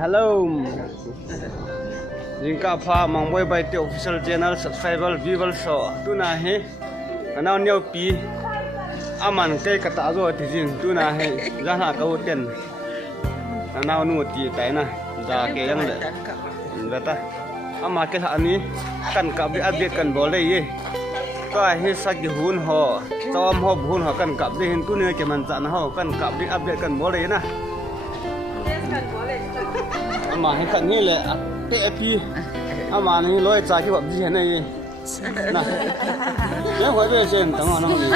Hello. Jingka pha mangboy by the official channel subscriber viewer so tuna he anau new pi aman kai kata zo ti jin tuna he jana ka uten anau nu ti tai na ja ke yang le beta ama ke ani kan ka bi update kan bole ye to he sak gi hun ho tom ho hun ho kan kap de hin tu ne ke man cha na ho kan kap bi update kan bole na ama he kan ni le te pi ama ni loi cha ki bab ji he nei na ye hoi be sen tang on ni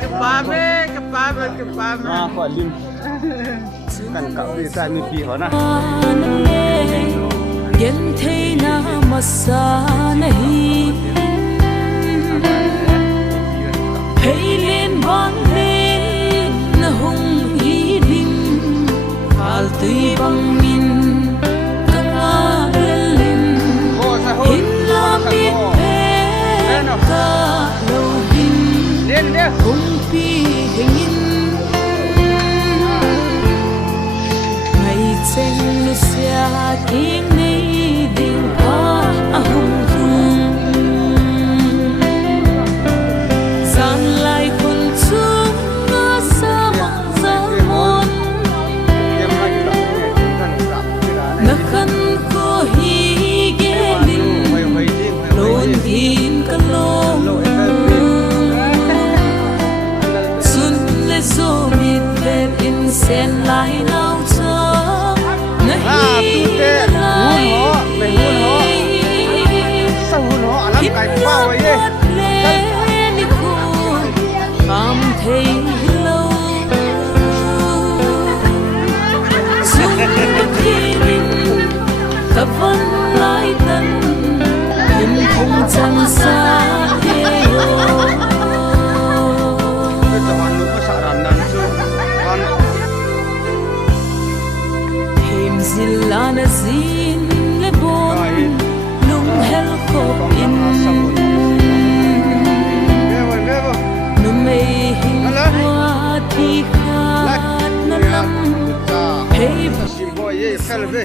ke pa me na ko lim kan ka bi sa ni pi ho na gen thei na masa nahi hey len bang len na hung hi ding hal tui bang min hung pi hengin ngày trên lu sia tiếng ni điều hoa hung hung gian lại con chung ngỡ sa mang ra môn nắc khăn cô hi ghé linh lôn tin cả lôn sen lại nào cho na hi lai hun ho sa hun ho alam kai pa wa ye ni khun cảm thấy lâu sung thiên ta vẫn lại tân hình không chẳng xa Zilana zin le bon lung hel khop in nu mei hin qua thi khat na lam hey sim boy ye khalve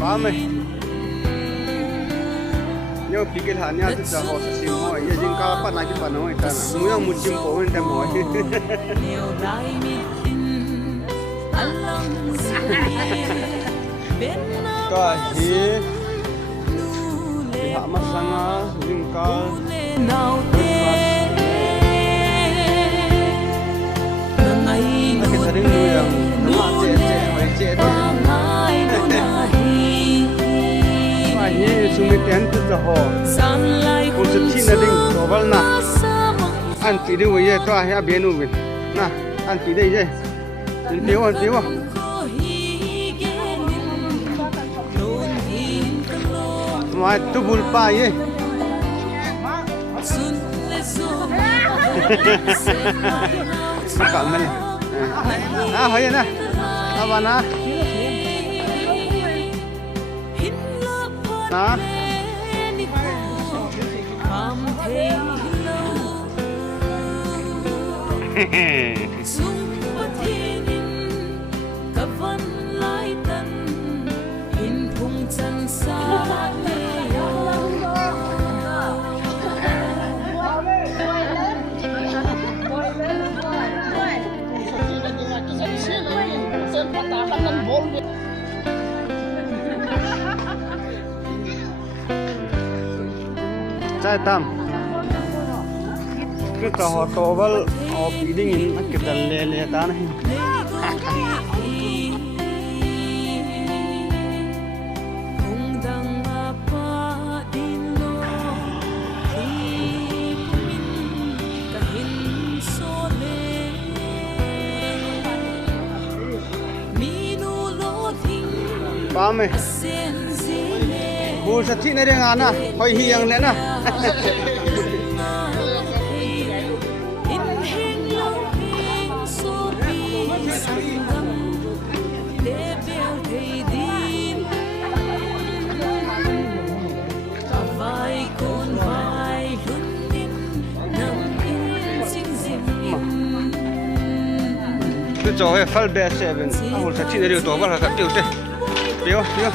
ba me yo pikil hanya tu sa ho sim boy ye jing ka pa na ki pa noi ta na mu yang mu sim ko hen ta moi ka hi ha ma sanga jingka nào te ngày cái thằng nuôi yang ma che mai na hi ma hi sumi ten tu za ho ko se thi na ding to bal na an ti de ye to ha benu bin na an ti de ye tin piu an piu mà tu bul pa ye cảm ơn hỏi na abana na trái tam cái trò họ to vào họ bị đi nhìn nó kịp đần lê ta này ba mươi bùn sạch chị này đi ngàn à hồi hiền lên à cho hay phal be seven ahul sa thi to ba ka tiu te tiu tiu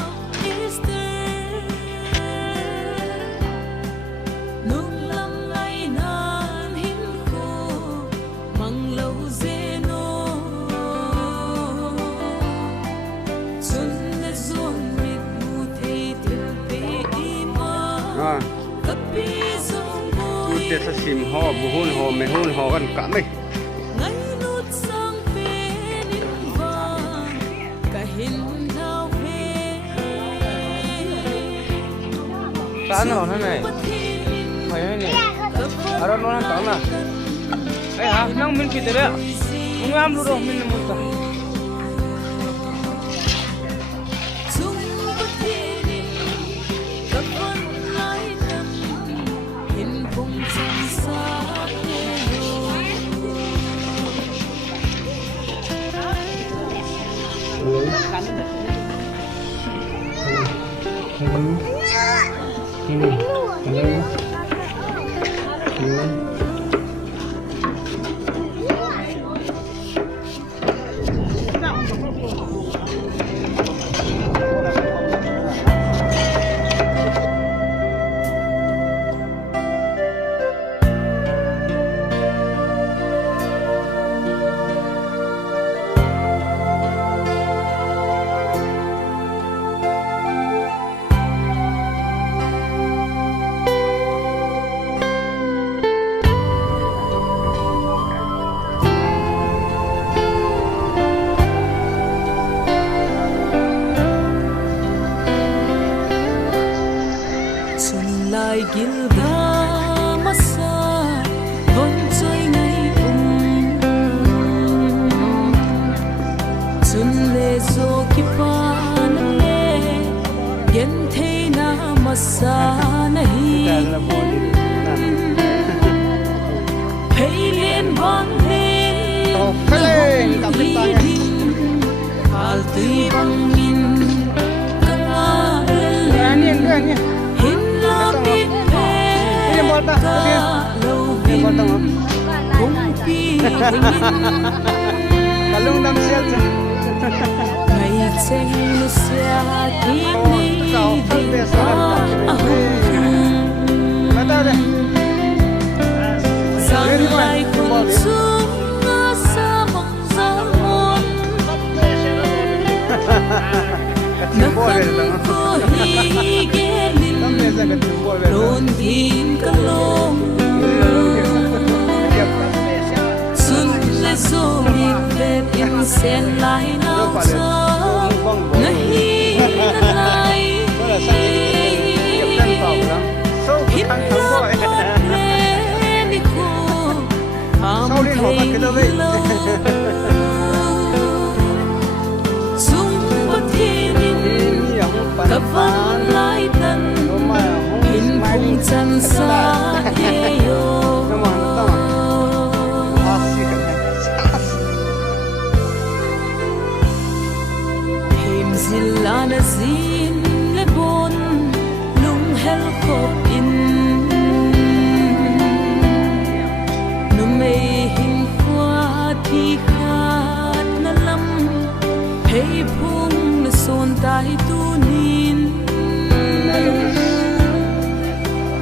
để sa sim ho bu hun ho me hun ho kan ka mai saan ho na này phải này aron orang tahu na hah nang min kita ya ngam lu roh min muta gilda masa bon chơi ngày chun le zo ki pan le gen the na masa nahi hey len bang le hal tui bang min kala kalung nam sial cha ngày chênh lu xia tiếng đi đi bắt đầu đây sang lại cùng chung ngỡ xa mong ra muôn nấc khăn cô hi ghé linh đồn tin cả lông xuân lê dô nhịp về in sen lại nào cho nahi nalai hin love le ni ko am thấy lâu chung bất thiên cặp văn lại tân hin cùng chân xa thế yo zilana zin le bon lung hel khop in nu mei hin khwa thi khat na lam hei phung na son tai tu nin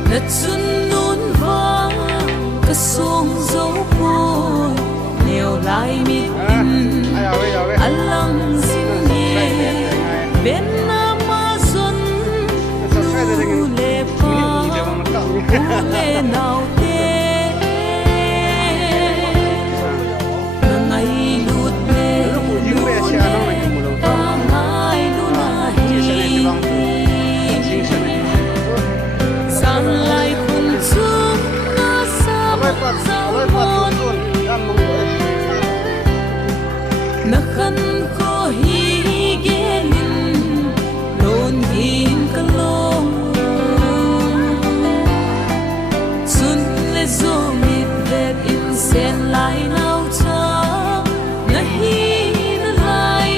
na chun nun va ka song zo po neo lai mi in alang zin bên Amazon nu lệ pa nu lệ nào thế ngày lụt lệ nu lệ pa ngày nu na hi sang lại cùng chung na sa sa môn na khăn khó hi in kalong sun le zo mit vet in sen lai nau cha nahi na lai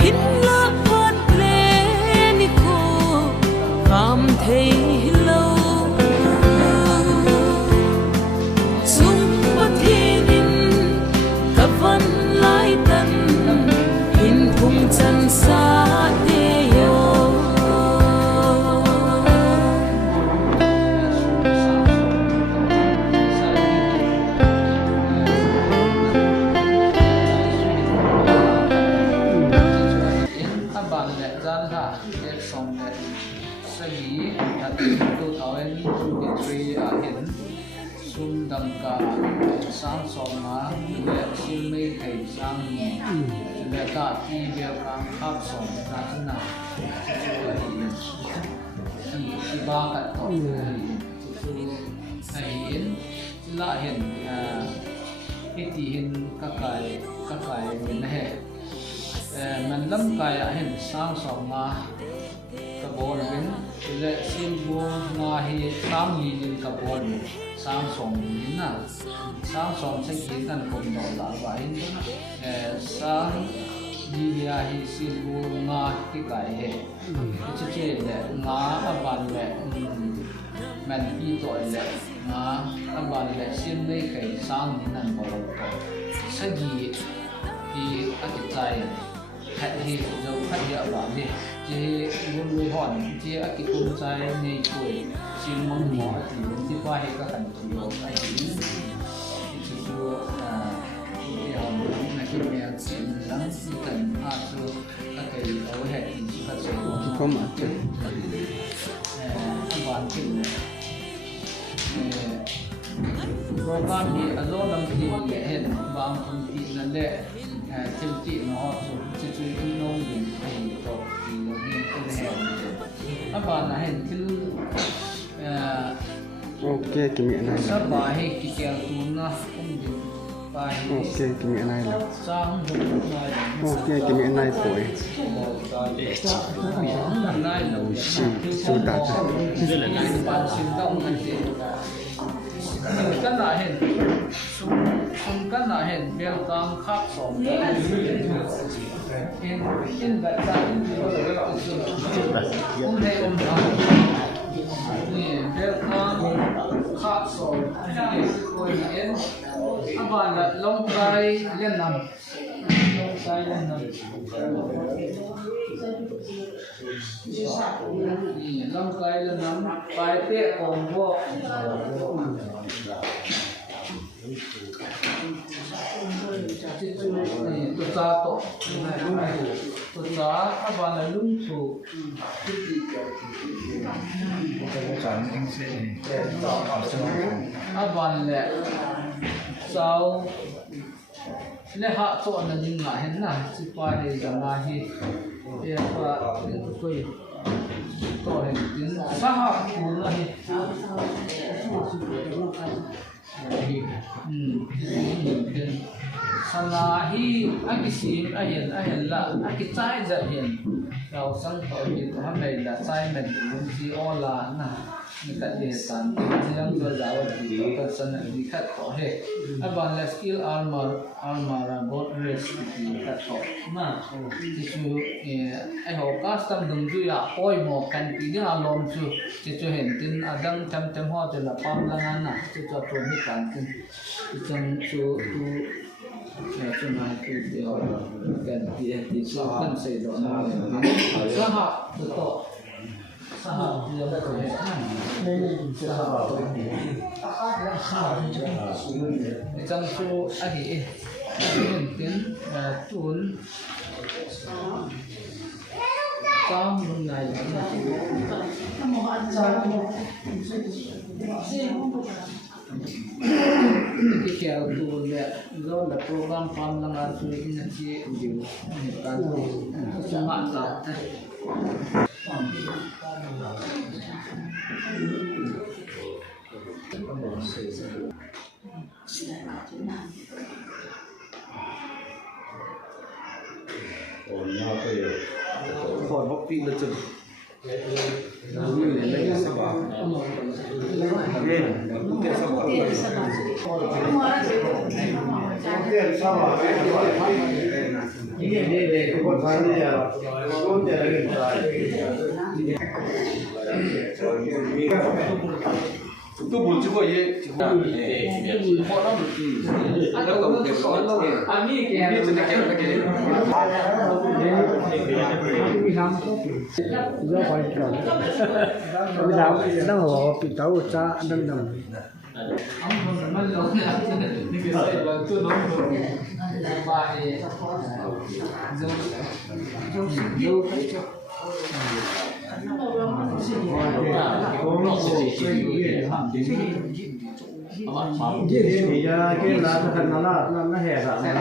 hin la pat le ni ko kam thei lo sung pa thiên sagi at 2023 ahin sum dangka sang soma le silmei thei sang le ka ti bia kang khap som na na si ba ka to ai in la hin ti hin ka kai min he man lam kaya hin sang soma ka bol bin le silbo na hi sang ni din ka bol sang song din na sang song sa kitan ko no la ba hin sang ni ya hi silbo nga ki kai he chi che le nga aban le man pi to le nga aban le sim nei kai sang ni nan bol ko sa gi hi akitai hãy hi dấu phát hiện bảo gì chỉ luôn nuôi hòn chỉ ở cái cung trai này tuổi chỉ mong mỏi thì muốn đi qua hay các hành chỉ có cái gì chỉ cho cái hòn này cái mẹ chỉ lắng chỉ cần cho các cái đấu hệ thì chỉ phát triển có mà chứ an toàn chứ program thì ở đó làm gì để hiện bằng công ty là lệ chính trị nó chỉ chuyên nông nghiệp hay tổ thì nó đi cái này các bạn là hiện cứ ok cái miệng này sắp bài hay cái kèo tún nó không được bài ok cái miệng này là sang ok cái miệng này phổi này là su đạt bạn sinh động này thì căn lại hiện căn lại hiện bèo tăng khác sòng in đại gia ông thầy ông thầyนี่เบลคางข้าสอนนี่คุยเอ็นอาบานละลงใจเล่นน้ำลงใจเล่นน้ำนี่ลงใจเล่นน้ำไปเตะของพวกนี่ตัวตาโตตัวตาอาบานละลุ่มสูอาบานละเจ้าเนี่ยหาโซนนั่นยังไงเห็นนะสิไปเลยจะมาที่เดี๋ยวว่าคุยต่อเห็นจริงสหคุณละที่สนาฮีอากิสิมอาเห็นละอากิใจจะเห็นเราสังต่อเห็นทำไมละใจมันลุงซีออลานะนี่ก็เดือดสันที่ยังตัวเราดีก็สนับดีขัดต่อเหตุอาบันเลสกิลอาร์มาราบอทเรสดีขัดต่อมาที่ชูไอหัวกัสตัมดึงจุยอ่ะโอ้ยหมอกกันปีนี้อารมณ์ชูที่ชูเห็นตินอดังเต็มหัวจนละปั๊มละงั้นน่ะที่จะตัวนี้กันตินจังชูช่วงนั้นคือเดียวกันที่ช่วงนั้นเสร็จแล้วนะสหต่อสหเดียวกันเลยสหจังชูอันนี้เป็นตุนตามรุ่นไหนที่แกเอาตัวเนี่ยเราได้โปรแกรมฟังลังอาสุรินทร์ที่อยู่ในการสมัครละCòn bóc pin là chừng như là lấy sao bảo tiền sao bảo tiền sao bảo tiền đi về cái con sáng này là con tiền là hiện tại tôi muốn chụp vậy họ nó được gì anh đâu có thể nói đâu anh đi cái này chỉ là cái do phải cần bây giờ đang ở bị tàu cha đang nằm ông mình lâu là những cái này là tôi nói rồi bài dâu dâu thấy chưa thì cái là thành nó hè ra này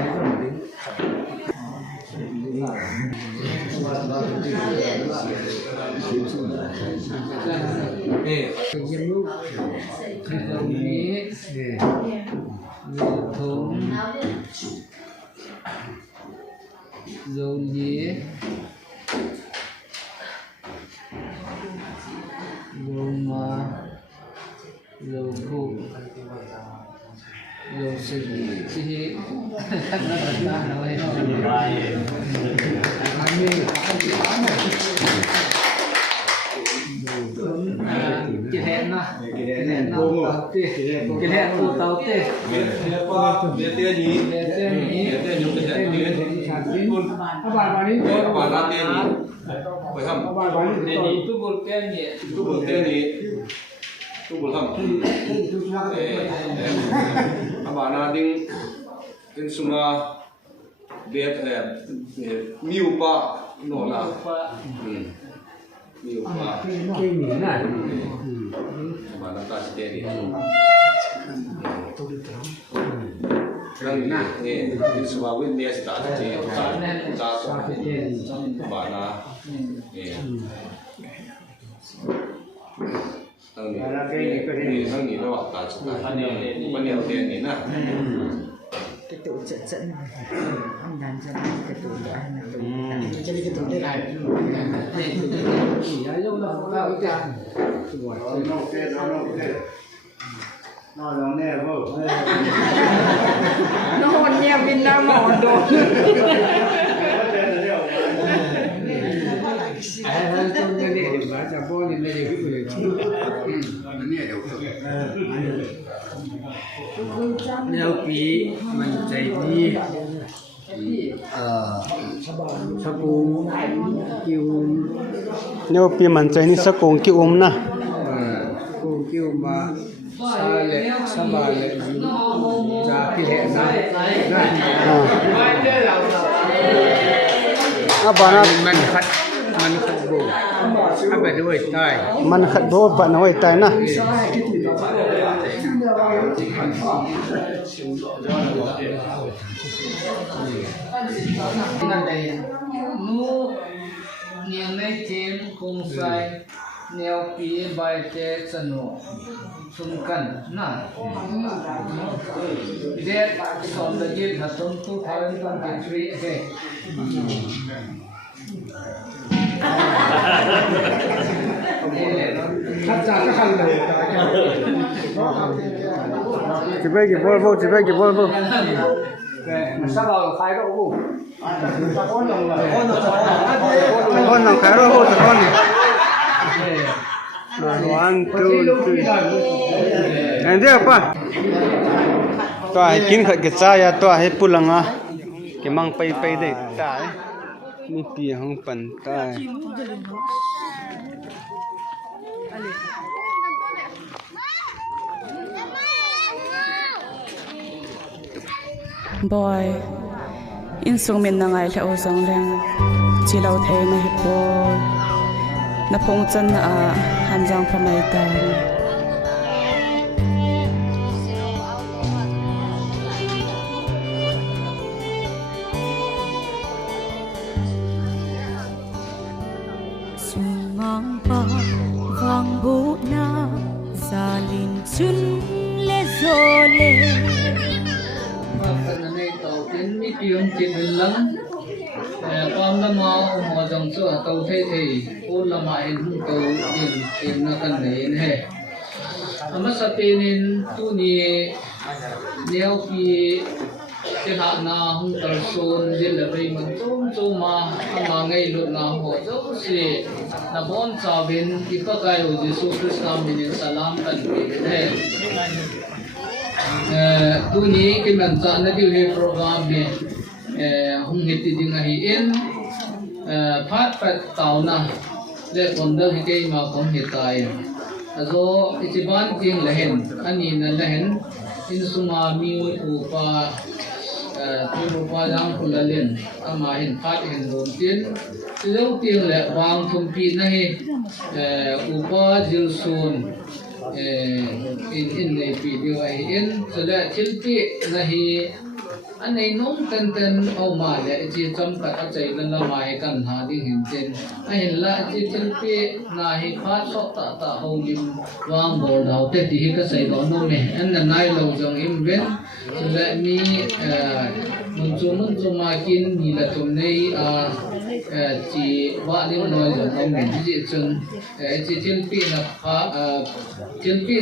dầu nhé dầu mà dầu khô dầu xì xì thật là nói cái hẹn na cái hẹn cô tàu tê Dia ni. Dia ni kita ni. các bạn đi Apa nak dia ni? Faham? các bạn đi itu bolpen ya Tu bul dia ni. Tu bul ham. Apa nak ding? Ding semua dia miu pa no la. Miu pa. cái miếng này Apa nak tas dia ni? Nang ni semua win dia start je. Start mana? Nang ni lawak tak suka. Mana dia ni na? cái tủ dẫn anh đàn cho cái tủ để anh là tủ cho cái tủ đây này chỉ là dùng là vào cái tràn nó nè vô nó hôn nhau bên nam mòn đồ trong cái này thì bà chả bò thì này cái người chứ nếu kỹ mình chạy đi sao cũng kêu nếu pi mình chạy đi sắc cùng kêu na cô kêu mà sa bà lệ ra cái hệ này bạn mình khát bồ ăn bể đuôi tai mình khát bố bạn nói tay na nu niang nei chen kung sai neo pi bai te chanu sum kan na det som the year hatum 2023 okay khát ra cái khăn này chỉ biết cái Volvo chỉ biết cái Volvo sao vào khai đâu cô con nào khá rồi con one two three anh thấy apa toa hai kin khat ke cha ya toa hai pulanga ke mang pai pai dei ta ni pi hong pan ta boy in sung min na ngai hlau zang leng chilau thei na hi pol na phong chan na a han jang phamai ta sumang pa vang bu na zalin chun le zole này tàu tiến mi tiêm trên đường lăng, con lâm mau mò dòng sữa tàu thế thì ôn là mãi hung tàu tiền nó cần đến hè, mà sao tiền tu ni nếu khi cái hạn na hung tàu sơn đến là bây mình tôm mà ngay lúc nào họ dấu xì là bọn sao bên cái cái của Jesus Christ mình salam cần đến hè. Tu ni cái mình chọn nó điều này program này hung hết thì tiếng này in phát tàu na để còn đâu thì cái mà không hiện tại rồi cái ban tiếng là hiện anh nhìn là hiện in suma miu upa tu pa yang kulalin ama hin phat hin rom tin tu tiang le wang thum pi na hi upa jil sun in nei pi dio ai in so la thil pi na hi anh ấy nông tên ông mà để chỉ trong cả chạy lên là mai cần hà đi hiện trên anh là chỉ chân pe là hi phát sót tạ hậu lim vang bồ đào tết thì cái sấy đó nông này anh là nay lâu dòng im bên lại mi muốn chung mà kín mi là tụm này chỉ vợ lên nói rồi nông mình chỉ chân chỉ chân pe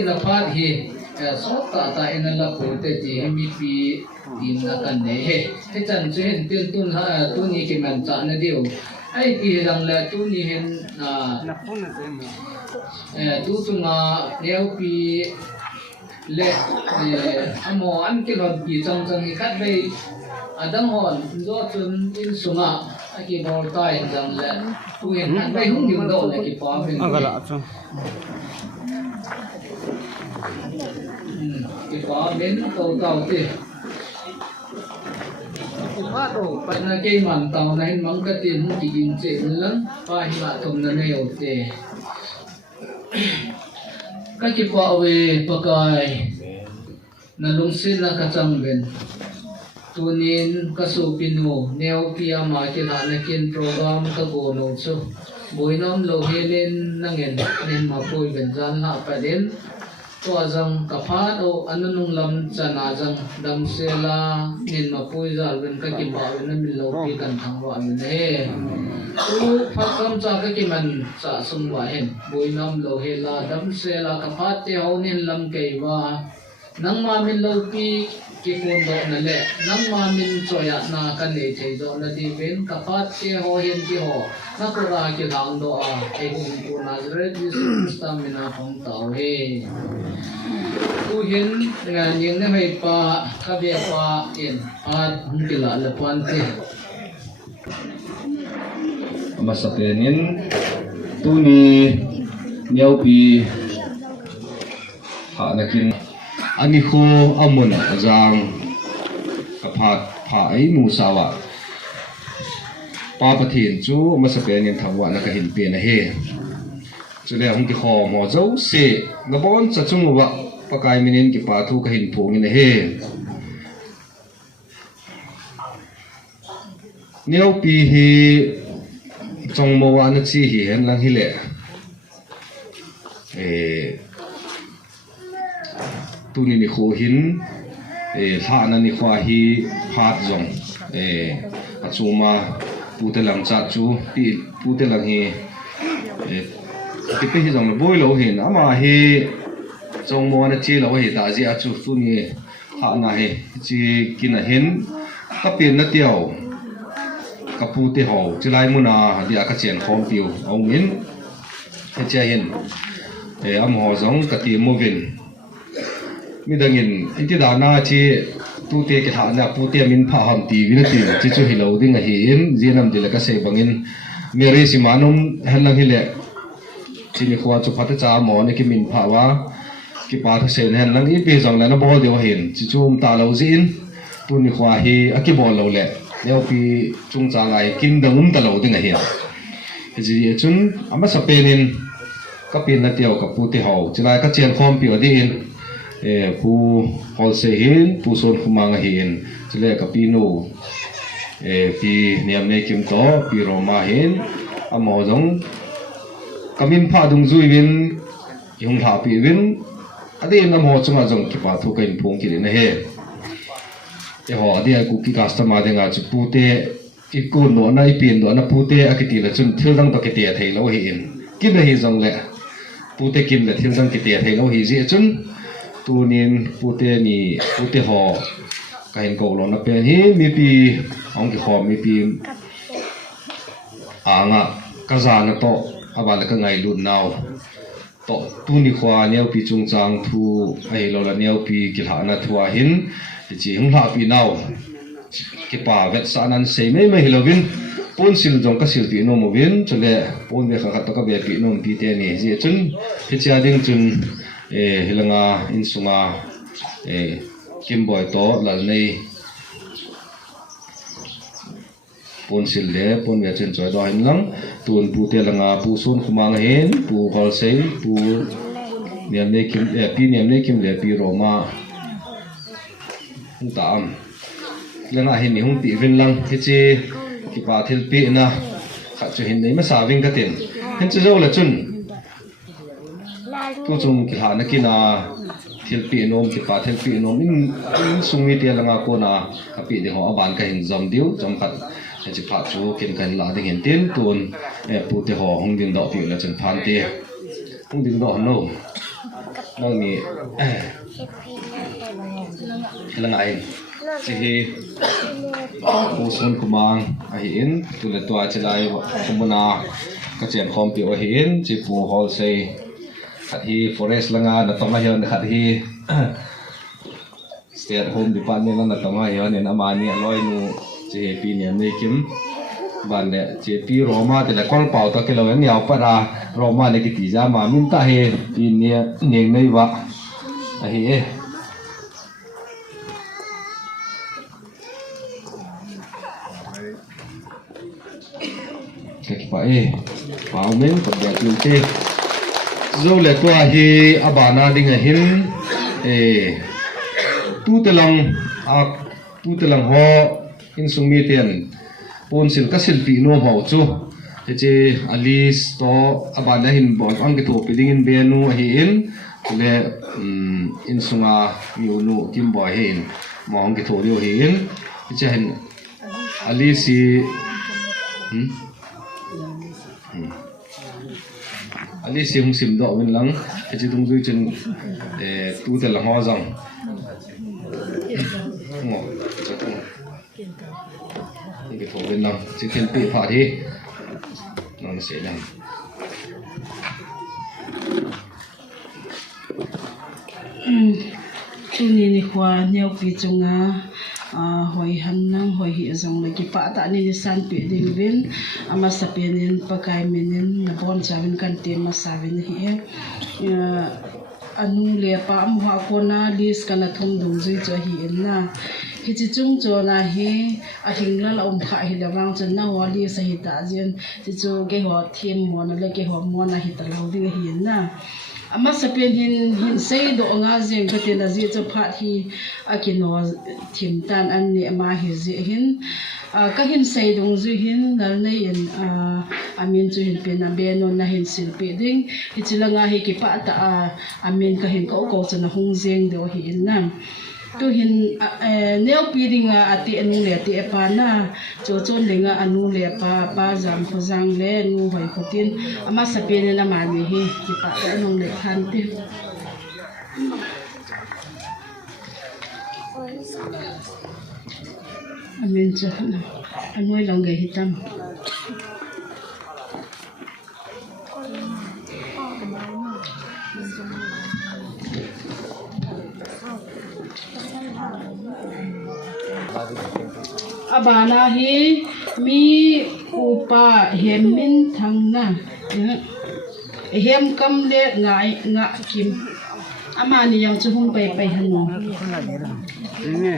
là phát hi sót tạ anh là phụ tết thì mi pi in na kan ne he he chan chu hen tin tun ha tu ni ki man cha na dio ai ki rang la tu ni hen tu tu na leo pi le amo an ki lon pi chang chang hi khat bei adang hon zo chun in sunga ki bor tai rang la tu hen an bei hung dim do le ki pa hen agala chu ki pa men tau ti bạn là cây mảng tàu này mong cái tiền không chỉ in chế lắm phải mà thùng là nhiều thế các chị qua về bậc ai là lung xin là các trăm bên tu nín các số pin hồ neo kia mà cái là kiên program các bộ nội số buổi năm lâu lên năng nghiền nên mà bồi bên gian hạ phải đến to rằng cả phát ô anh nung lâm chana rằng đam xe la nên mà pui ra bên cái kim bảo bên mình lâu khi cần thằng vợ mình thế tu phát cam cha cái kim mình sa sung vợ hen buổi năm lâu he la đam xe la cả phát te hậu nên lâm cây và nang mà mình lâu pi cái con độ này lệ nang mà mình cho ya na cái này thấy độ là đi bên cả phát te hậu hen cái họ nó có ra cái hàng độ cái con Nazareth Jesus stamina phong tàu he tu hiến những cái hay pa các việc pa in không chỉ là quan thế mà sắp đến tu ni nhau pi hạ na kin ani kho amun azang kaphat phai mu sawa pa pathin chu mà sắp đến thawwa na ka hin pe na he chu le hong ki kho mo zo se na bon cha chung wa pakai minin ki pa thu ka hin phung in he neo pi hi chong mo wa na chi hi hen lang hi le tu ni kho hin tha na ni khwa hi phat zong achuma pu te lang cha chu ti pu te lang hi ti pe hi zong boi lo hin ama hi trong mua nó chi lâu thì ta chỉ áp dụng tu ni hạ này chỉ kinh hiện các biển nó tiêu các phụ tiêu hậu chỉ lại muốn à đi các chuyện không tiêu ông min cái chơi hiện để âm họ giống các tiền mua viên mình đang nhìn anh ti đào na chỉ tu tiêu cái thằng nào phụ tiêu mình phá hầm tì vì nó tiền chỉ cho hiểu đi ngay hiện riêng làm gì là cái xe bằng in meri si manum hen lang hile chỉ mình khoa chụp phát cha mỏ này cái mình phá wa cái bà thằng sen hen lang ít bây giờ là nó bỏ điều hiện chỉ chung ta lâu zin tu ni khoa hi cái bỏ lâu lệ nếu bị chung cha lại kim đồng ta lâu tiếng ngày hiện thì chỉ chung ama sắp bên các bên là tiêu các phụ tiêu hậu chỉ là các chuyện không biểu đi in phụ hậu sẽ hiện phụ son phụ mang hiện chỉ là các pino pi niệm này kim to pi Roma hiện ama giống kamin pha dung zui bin yung ha pi bin adi nam ho chunga jong ki pa thu kain phung ki ne he e ho adi ku ki customer de nga chu pute ki ku no na I pin do na pute a ki ti la chun thil dang to ki te thei lo hi in ki na hi jong le pute kim le thil dang ki te thei lo hi ji chun tu nin pute ni pute ho kain ko lo na pen hi mi pi ong ki ho mi pi anga kaza na to abala ka ngai lu naw to tu ni khwa neu pi chung chang thu ai lo la neu pi ki la na thua hin chi hung la pi naw ki pa vet sa nan sei mai mai hilovin pon sil jong ka sil pi no mo vin chule pon ve kha to ka be pi no pi te ni ji chun hi cha ding chun hilanga in sunga kim boy to lal nei pon sil le pon ya chen choi do hin lang tun pu te langa pu sun khumang hen pu wholesale pu niam ne kim pi niam ne kim le pi roma hung ta am langa hin ni hung ti vin lang hi chi ki pa thil pi na kha chu hin nei ma sa ving ka tin hin chu zo la chun tu chung ki ha na ki na thil pi nom ki pa thil pi nom in sumi te langa ko na ka pi de ho aban ka hin zam diu jam khat chi pha chu kin kan la ding hin tin tun pu te ho hong din do pi la chen phan te hong din do no nang ni langa ai chi hi pu sun kumang a hi in tu le to a chelai kumuna ka chen khom pi o hi in chi pu wholesale khát hi forest langa na tonga hian khát hi stay at home department na tonga hian en amani aloi nu che pi niam nei kim ban le che pi roma te la kol pau ta kilo en yaw para roma ne ki ti ja ma min ta he pi ne neng nei wa a hi e ke pa e pau men ko de tu te zo le to hi abana ding a hin tu te lang ho in sumi ten pon sil ka sil pi no ho chu che alis to abana hin bol ang ke to piding in benu hi in le in sunga miu nu kim boy hin mong ke to dio hi in che hin alisi ali sim sim do win lang chi dung zui chen tu te la ho zang ngo cái thổ bên lang chi thiên pi pha thi nó sẽ làm tu ni khwa neo pi chunga hoi han nang hoi hi zong le ki pa ta ni san pi ding vin ama sapenin pakai menin na bon chavin kan te ma savin hi anu le pa am ha ko na lis kana thong dong zui cho hi en na hi chi chung cho na hi a hingla la kha hi lawang chen na wa li sa hi ta jen chi chu ge ho thim mo na le ge ho mo na hi ta lo ding hi en na ama sapen hin sei do nga jeng ka te na ji cho phat hi akino thim tan an ni ama hi ji hin ka hin sei dong zu hin nal nei en amin chu hin pe na be no na hin sil pe ding hi chilanga hi ki pa ta amin ka hin ko chana hung jeng do hi in na tu hin neo pi ringa ati anu le ti pa na cho chon lenga anu le pa jam kho jang le nu hoi khotin ama sapen na ma ni hi ki pa ta nong le khan ti amin cha na anoi long ge hitam abana hi mi upa hemin thangna hem kam le ngai nga kim amani yang chu hung pai hanu ini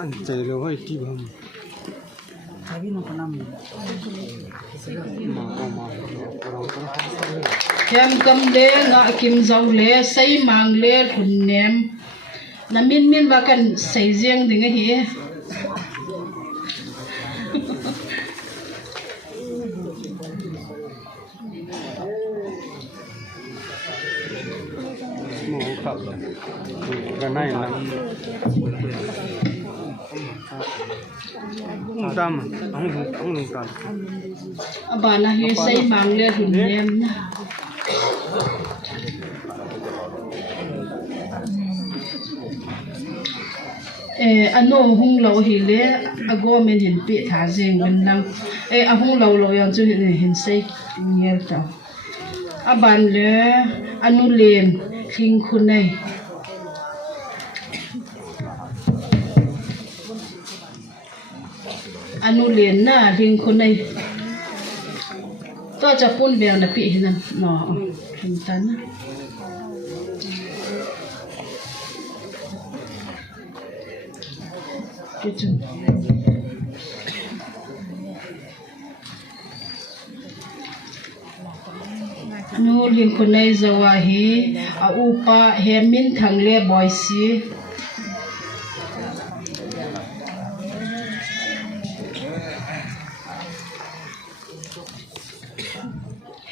an chai lo hoi ti bam hem kam le nga kim zau le sai mang le hun nem na min wa kan sai jeng ding hi mo khap cái này là không tam không lung tam abana hi sai mang le hun nem na ano hung lo hi le ago men hin pi tha jeng men lang a hung lo yang chu hin sei ngel ta aban le anu len khing khun nei anu len na khing khun nei to cha pun beng na pi hinan no hin tan Gitu. nu ling khunai zawa hi a upa hemin thangle boisi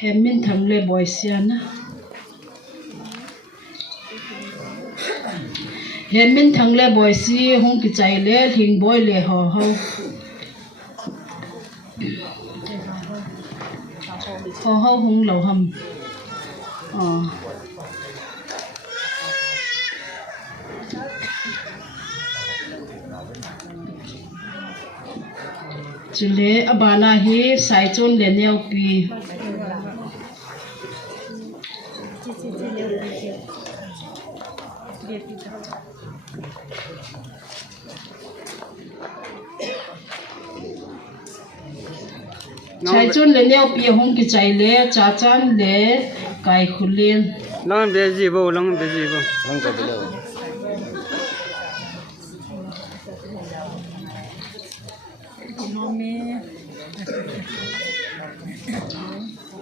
hemin thangle boisiana hemin thangle boisi hung ki chaile hing boy le ho ho ho ho hung lo ham chule abana hi sai chon le neu pi sai chon le neu pi hong ki chai le cha chan le kai khulin Lang be ji bo lang be ji bo. Lang ka bilo.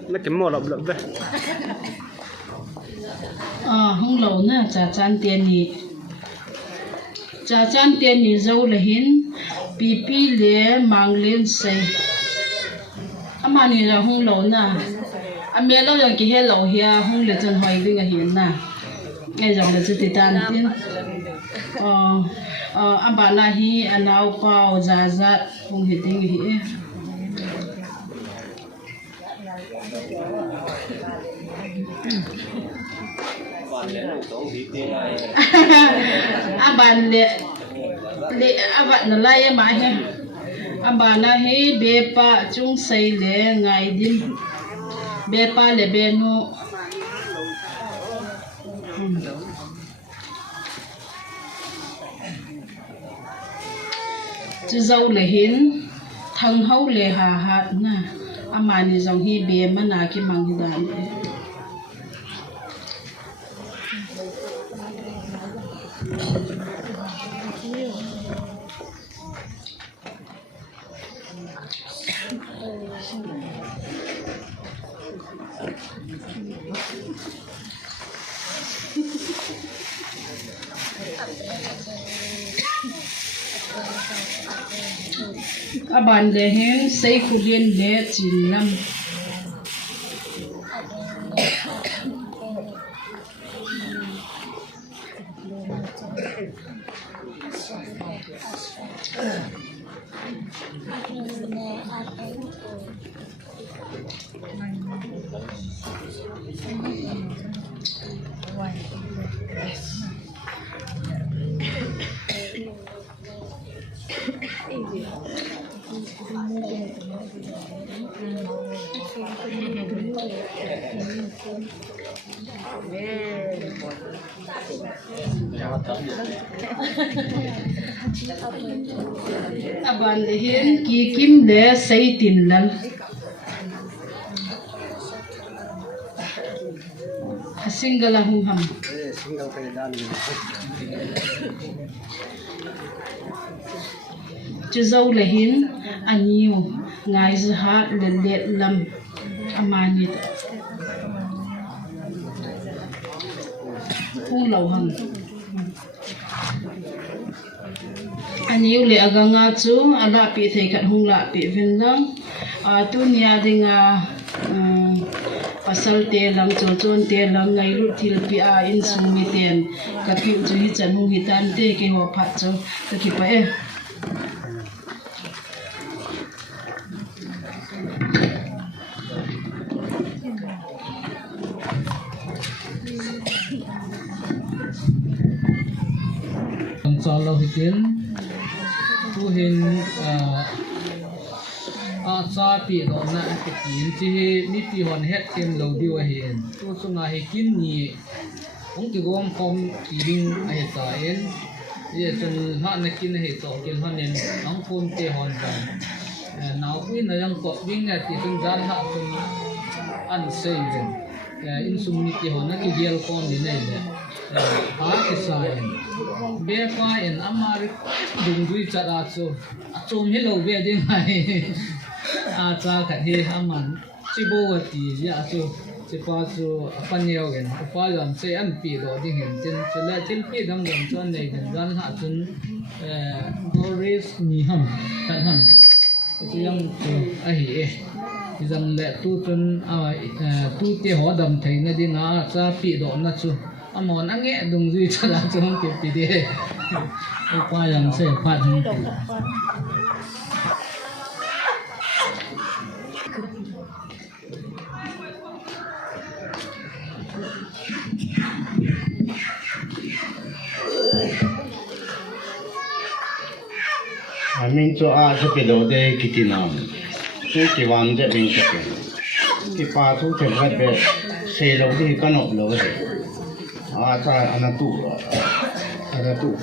Nó kiếm một lọc lọc về. hong lo na cha chan tiền ni zo le hin pi pi le mang len sei amani la hong lo na ame lo yang ki he lo hia hong le chan hoi ding a hin na ngai jong le chu ti tan tin abana hi anau pau za za hong hi ding hi aban le abat na lai ma he abana he be pa chung sei le ngai dim be pa le be nu chu zau le hin thang hau le ha hat na amani jong hi be mana ki mang hi dan aban le hen sei khulien le chin lam aban le hen ki kim le sei tin lal single hum ham Single kay dan. chu zau le hin aniu ngai z hat le le lam amani hung lo ham aniu le aganga chu ala pi thei khat hung la pi ven lang tu nia dinga pasal te lang chon te lang ngai lu thil pi a in sumi ten ka pi chu hi chan hung hi tan te ke ho pha chu ta ki pa e Kalau hitin tu hin sapi do na kitin chi ni ti hon het kem lo diu hin tu sunga he kin ni ong ti gom kom ti ding a he ta en ye chun ha na kin he to ken han nen ong phun te hon da nau pin na yang ko ding na ti tung jan ha chun an sei jen in sum ni ti hon na ki gel kom ni nei le ha ki sa en be pa en amar dung dui cha da chu a chom hello be ding mai a cha kha he aman chi bo wa ti ya chu chỉ pa chu pan nhiều gen pa làm xe ăn pi đó thì hiện trên trên lại trên pi đâm gần cho này gần gan hạ chân Doris ni ham tan ham chỉ yang ai thì dần lệ tu chân tu tiêu hóa đầm thấy nó đi nó ra pi đó nó chu món ăn nghe đồng duy cho làm cho không kịp pi đi qua làm xe phạt mình cho cho cái đồ đây cái gì nào cái vàng để mình cái pa thu thêm cái bé xe lâu thì cái nọ lâu rồi cha anh tụ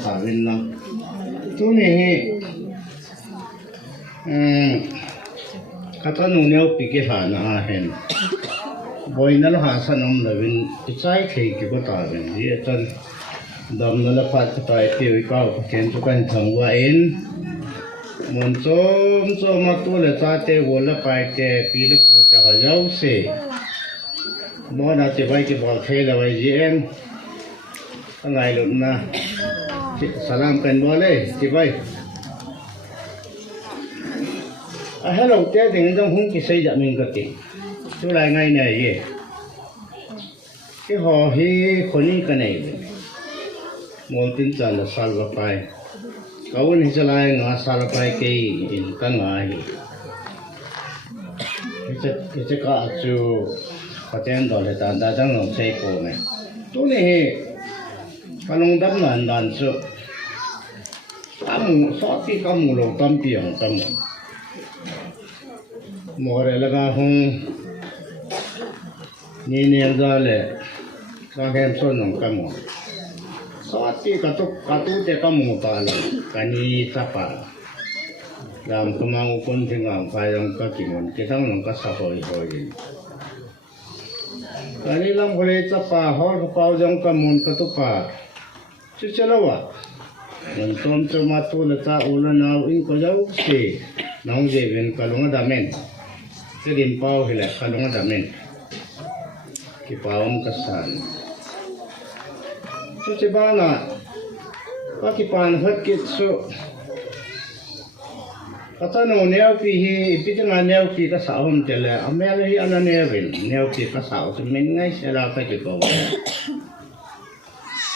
cả bên nó chỗ này cái nó nêu bị cái phản à hen bồi nó hạ sản ông là bên cái trái thì cái có tài bên gì chân đầm nó là phát cái tài tiêu cao khiến cho cái thằng qua in muốn cho mà tôi là ta tê vô là phải tê pi là khu ta phải giấu xí mỗi nào chỉ phải cái bảo thế là phải gì em cái ngày lúc na salam cần bỏ đấy chỉ phải hello tê thì người ta không chỉ xây dựng mình cái gì tôi lại ngày này gì cái họ hi khôn cái này một tin rằng là sao là phải kawan hisalai nga salapai ke in kangai ite ka chu paten dole tan da dang long sei ko ne tu ne kalong dam nan dan chu amu so ti kamu lo tam piang tam more la ga hung ni ne da le ka hem son nong kamu Sati katu te kamu tala kani tapa lam kumang pun tinggal kayang kakingon kita nong kasahoi hoi kani lam boleh tapa hor pau jang kamun katupa cucelawa nonton cermatu letak ulan au in ko jauh si nong jeben kalunga damen kedim pau hilak kalunga damen kipawam kesan Cuci bana, kaki pan hakit so. Kata no neo pihi, ipitingan neo pi kasahom tele, ameli ana nevin, neo pi kasah semengai sela kajiko.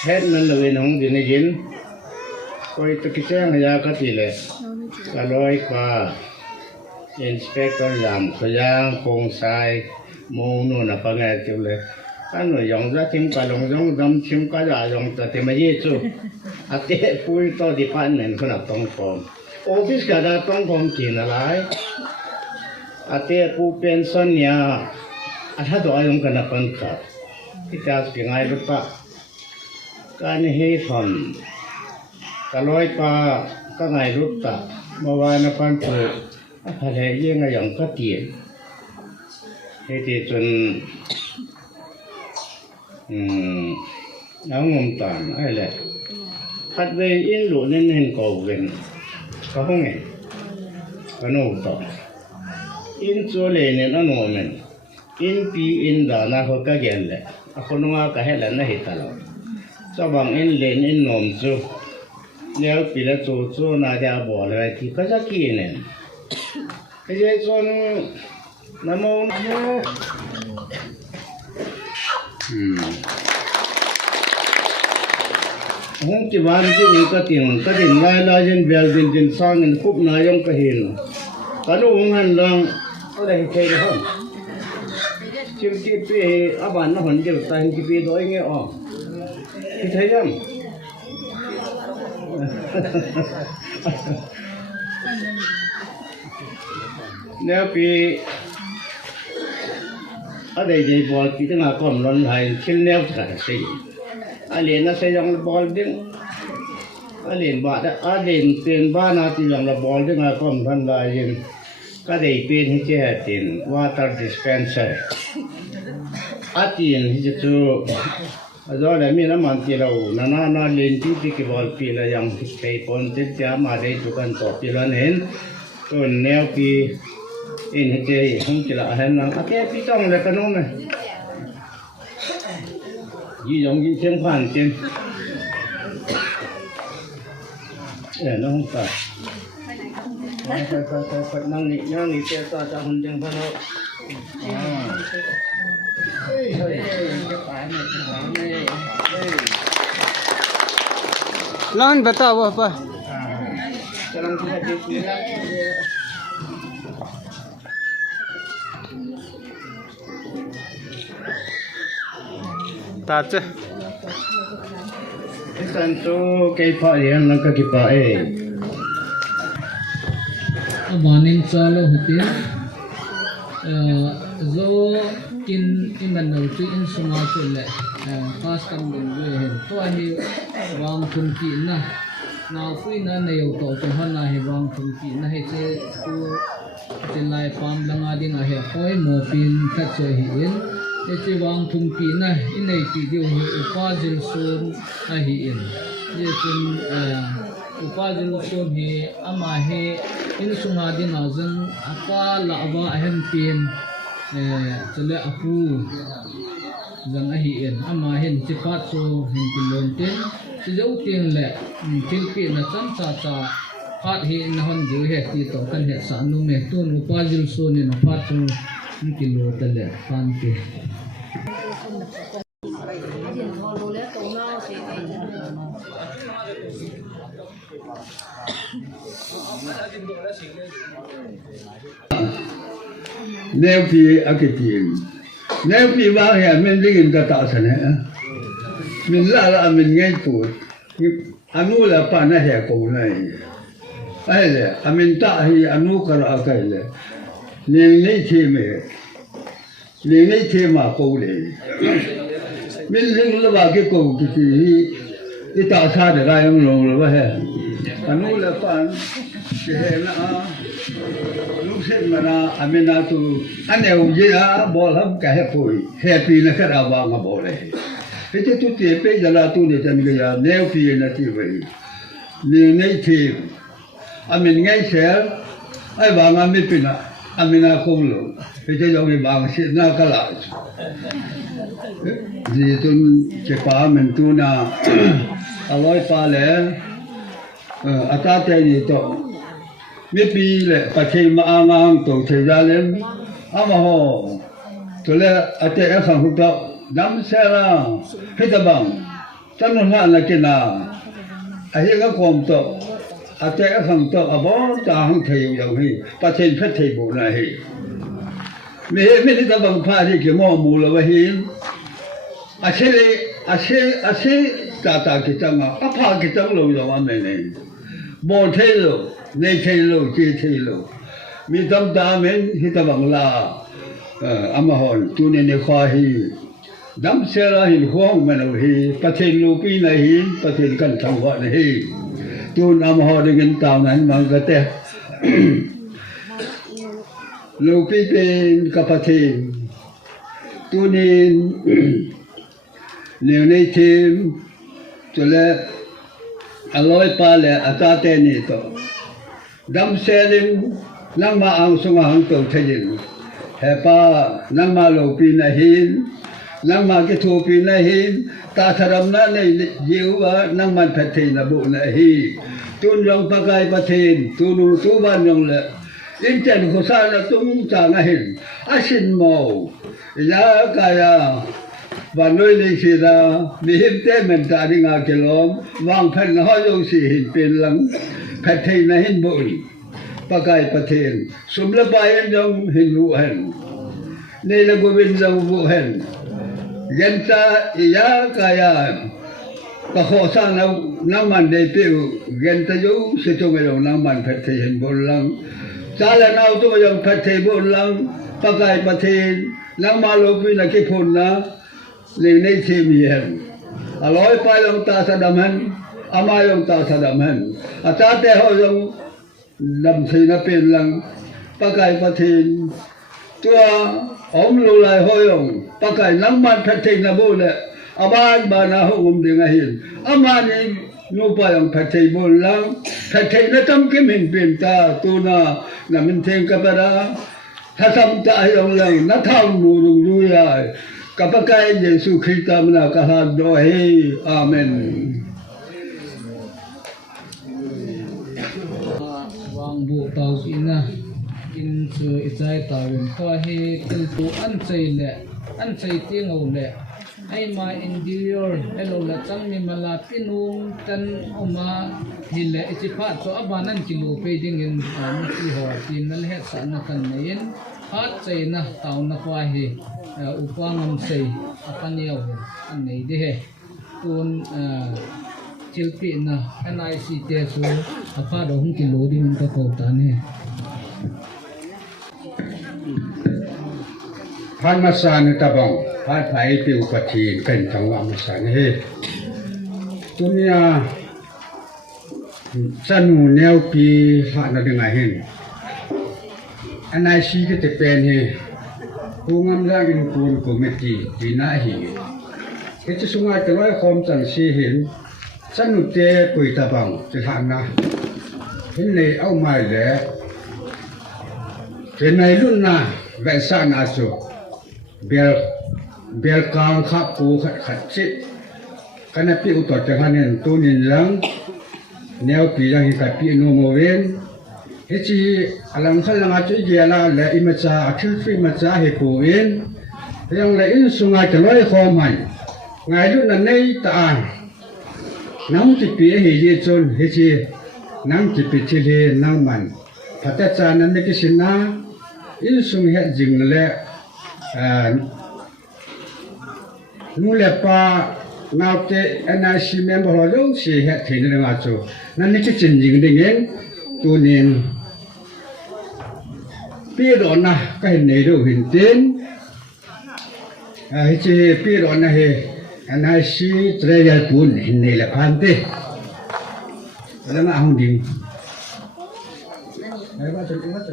Head nan lewin hong dinijin, koi tekiceng ya katile, kaloi ka inspektor jam kayang pongsai, mono na pangai tule. Kan người dùng ra thêm cả lòng dùng đâm thêm cả là dùng từ thêm mấy chú, à thế pui to đi pan nên con nào tông phom, office cả đã tông phom chỉ là lại, à thế pu pension nhà, à thà đó dùng cái nào pan cả, cái ta cái ngày lúc ta, cái này hay phom, cái lối pa cái ngày lúc ta, mà vài nó pan phơi, à phải là những cái dùng cái tiền, thế thì chun áo ngầm tàn ai lệ phát về yên lộ nên hình cầu gần có không nghe có nổ tỏ in chỗ lệ nên nó nổ mình in pi in đà na ho cái gen lệ à con ngoa cái hết là nó hết tao cho bằng in lệ in nôm chỗ nếu pi là chỗ na dia bỏ lại thì có giá kia nè cái gì chỗ nam mô Hong chỉ van chỉ ní cái tiền lai lai trên bèo trên sang nên khúc na yong cái hiền cái nó hong hành lang ở đây thấy được không chim chỉ pi aban nó hòn chỉ tay chỉ pi đôi nghe ọ thì thấy không nếu pi ở đây thì bỏ cái nào còn lon hay xin neo cả gì alien nó sẽ dùng ball tiếng alien bạn đó alien tiền ba na thì dùng là ball tiếng nào còn thân là gì cái đấy tiền thì chỉ là tiền water dispenser tiền thì chỉ do là mình làm ăn thì lâu na lên tí cái ball pi là dùng cái con tiếp theo mà đây tụi con tổ pi lên hết còn neo pi in thì không chỉ là hết nó cái pi trong là cái nôm này ยี่ยงยี่เชียงผ่านจริงน้องตาไปนั่งนี่เจ้าตาจะหุ่นจังพะเนาะLan bata wa pa. Salam kita di Ta che. Santo kay pa yan lang kakipa Abaning chalo hotel zo kin imanal tu in sunga chule custom din hen to ani wang thun ki na fui na yo to han na he wang thun ki na he che tu che lai pam langa ding a he koi mo pin kha che hi in che wang thun ki na in nei ti dio hi upa jil sun a hi in ye chun upadil son hi ama he in sunga din azan apa la aba ahem pin chale apu zang ahi en ama hen chipat so hin kilon ten si jau ting le til pi na chan cha cha phat hi na hon ju he ti to kan he sa nu me tun upadil son ni na phat so hin kilo tale pan pi nếu phi ở cái tiền nếu phi bao giờ mình đi cái tạo thành này mình là mình nghe tuổi anh nu là bạn này hệ cổ này ấy là mình ta thì anh nu cái là cái là liền lấy thêm mà cổ này mình liền là vào cái cổ cái gì cái tạo ra để ra ông lồng là vậy anh nu là bạn cái hệ là lúc sinh mà na anh na tu anh đều gì á bỏ lắm cả hết rồi happy là cái nào mà bỏ này thế chứ tu tiền bây giờ là tu để chân cái gì nếu phi là thì vậy nếu ngay thì anh ngay sẽ ai bảo anh biết pin anh na không luôn thế chứ giống như bảo sẽ na cái lại gì tu chỉ bảo mình tu na aloi pa lẽ ata tay gì to biết bi lệ bà thầy mà ăn tổ thầy ra lên mà họ tôi lẽ ở đây ở phòng hút đâu nắm xe ra hết ta bằng chân nó là cái nào ở đây có phòng tổ ở đây ở phòng tổ ở bó ta không thầy giống như bà thầy phết thầy bộ này mình ta bằng pha thì cái mò mù là vậy ở đây ta cái chân à pha cái chân lâu rồi anh này bò thầy rồi nei thei lo chi thei lo mi tam ta men hi ta bang la ama hon tu ne kha hi dam se la hi khong ma no hi pa then lu pi na hi pa then kan thang wa hi tu am ho de gen taw nan mang ka te lu pi pen ka pa then tu ne nei thêm cho le aloi pa le ata te ni to đam xe lên nang ma ang sung ang tổ thay dựng hepa nang ma lo pi na hin nang ma cái thu pi na hin ta saram na này diu wa nang man phat thei na bu na hi tun rong pa kai pa then tu nu tu ban rong le in chen ko sa na tung cha nga hin a sin mo ya ka ya và nuôi lên xì ra mi hiểm tế mình ta đi ngào cái lom vàng phần nó dùng xì hình tiền lắng phải thầy là hình bụi bà cài bà thiền xuống lớp bài em trong hình vụ hình nên là của bên dòng vụ hình dân ta giá kaya bà khó sang năm màn đề tiêu dân ta dấu sẽ cho người đồng năm màn phải thầy hình bụi lắng ta là nào tôi dùng phải thầy bụi lắng bà cài bà thiền năm mà lúc vì là cái phồn đó liền này thêm hiền aloi pai long ta sa đam hen ama long ta sa đam hen ta te ho long đam thi na pen lang pa kai pa thin tua om lu lai ho yong pa kai nang man phat thei na bu le aba ba na ho um de nga hin ama ni nu pa yong phat thei bu lang phat thei na tam ke min pen ta tu na min theng ka pa ra tha sam ta yong lang na thang nu lu ya Kapakai Yesus Kristus menakah doa. Amen. Wang bu tau ina in chu ichai tawin to hi til tu an chei ti ngau le ai ma interior elo la chang mi mala tinung tan oma hi le ichi pha to abanan kilo pe ding in an ti ho tin nal he sa na kan nein hat chei na taw na kwa hi upangam sei apaniaw an nei de he tun chilpi na NIC te su apa do hung kilo din ka ko ta ne Phan masan tabang phan phai piu pathi kan thangwa masan he tunia sanu neo pi ha na dengai hen NIC ke te pen he hungam la in kun committee dina hi ke chu sunga te wai khom chang si hin sanu te pui tabang te han na hin nei au mai le ke nai lun na vai sa na chu bel kang khap pu khat chi kana pi u to te hanen tu nin lang neo pi yang hi ka pi no mo ven he chi alang khalang a chu ye la le imacha a thil free macha he ko in yang le in sunga te loi khom han ngai lu na nei ta an nam ti pi he ye chon he chi nam ti pi thi le nang man phata cha nan ne ki sin na in sung he jing le nu le pa nào te NIC member ho lo si he thei na nga chu nan ni chi chin jing de ngeng tu nin pi do na ka hin nei do hin tin he chi pi do na he NIC treasure pun hin nei la phan te la nga hong ding ai ba chu ba chu